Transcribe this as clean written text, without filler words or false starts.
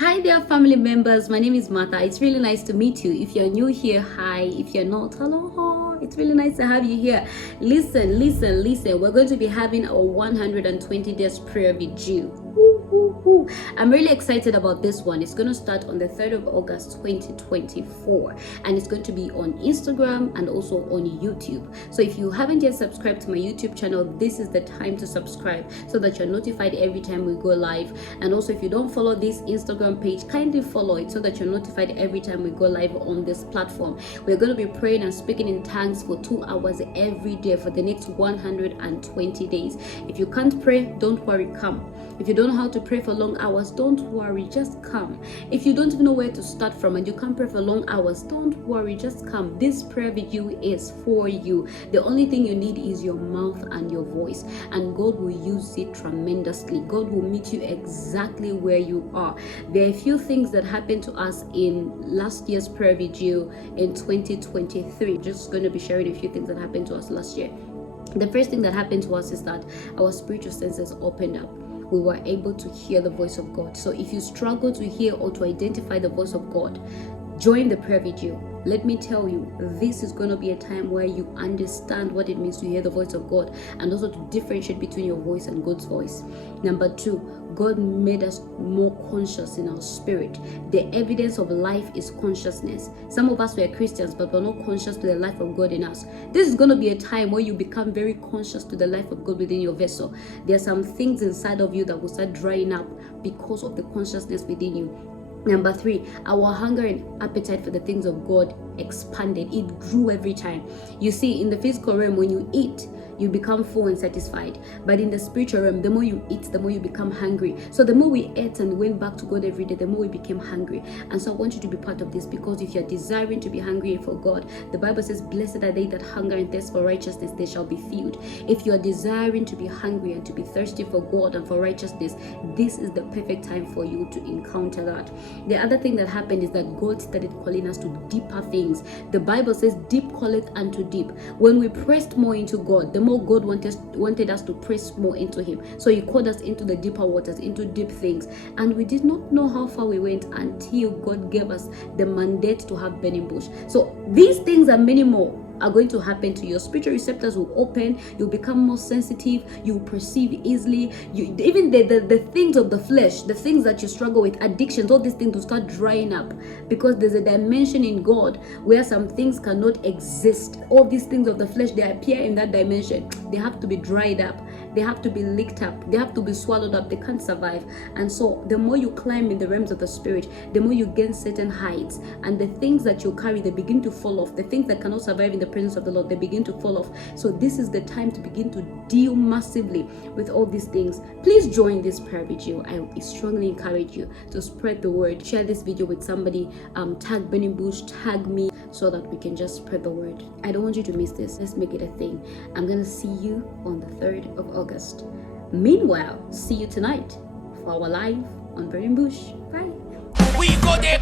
Hi there, family members. My name is Martha. It's really nice to meet you. If you're new here, hi. If you're not, hello. It's really nice to have you here. Listen. We're going to be having our 120 days prayer vigil. I'm really excited about this one. It's going to start on the 3rd of August 2024, and it's going to be on Instagram and also on YouTube. So if you haven't yet subscribed to my YouTube channel, this is the time to subscribe so that you're notified every time we go live. And also, if you don't follow this Instagram page, kindly follow it so that you're notified every time we go live on this platform. We're going to be praying and speaking in tongues for 2 hours every day for the next 120 days. If you can't pray, don't worry, come. If you don't know how to pray for long hours, don't worry, just come. If you don't even know where to start from and you can't pray for long hours, don't worry, just come. This prayer video is for you. The only thing you need is your mouth and your voice, and God will use it tremendously. God will meet you exactly where you are. There are a few things that happened to us in last year's prayer video in 2023. Just going to be sharing a few things that happened to us last year. The first thing that happened to us is that our spiritual senses opened up. We were able to hear the voice of God. So if you struggle to hear or to identify the voice of God, join the prayer video. Let me tell you, this is going to be a time where you understand what it means to hear the voice of God, and also to differentiate between your voice and God's voice. Number 2, God made us more conscious in our spirit. The evidence of life is consciousness. Some of us were Christians, but we're not conscious to the life of God in us. This is going to be a time where you become very conscious to the life of God within your vessel. There are some things inside of you that will start drying up because of the consciousness within you. Number 3, our hunger and appetite for the things of God expanded. It grew every time. You see, in the physical realm, when you eat, you become full and satisfied. But in the spiritual realm, the more you eat, the more you become hungry. So the more we ate and went back to God every day, the more we became hungry. And so I want you to be part of this, because if you're desiring to be hungry for God, the Bible says, blessed are they that hunger and thirst for righteousness, they shall be filled. If you're desiring to be hungry and to be thirsty for God and for righteousness, this is the perfect time for you to encounter that. The other thing that happened is that God started calling us to deeper things. The Bible says, deep calleth unto deep. When we pressed more into God, the more God wanted us to press more into Him. So He called us into the deeper waters, into deep things. And we did not know how far we went until God gave us the mandate to have burning bush. So these things and many more are going to happen to you. Your spiritual receptors will open. You'll become more sensitive. You'll perceive easily. Even the things of the flesh, the things that you struggle with, addictions, all these things will start drying up, because there's a dimension in God where some things cannot exist. All these things of the flesh, they appear in that dimension. They have to be dried up. They have to be licked up. They have to be swallowed up. They can't survive. And so the more you climb in the realms of the spirit, the more you gain certain heights. And the things that you carry, they begin to fall off. The things that cannot survive in the presence of the Lord, they begin to fall off. So this is the time to begin to deal massively with all these things. Please join this prayer video. I strongly encourage you to spread the word. Share this video with somebody. Tag Burning Bush, tag me, so that we can just spread the word. I don't want you to miss this. Let's make it a thing. I'm going to see you on the 3rd of August. Meanwhile, see you tonight for our live on Burning Bush. Bye. We go there,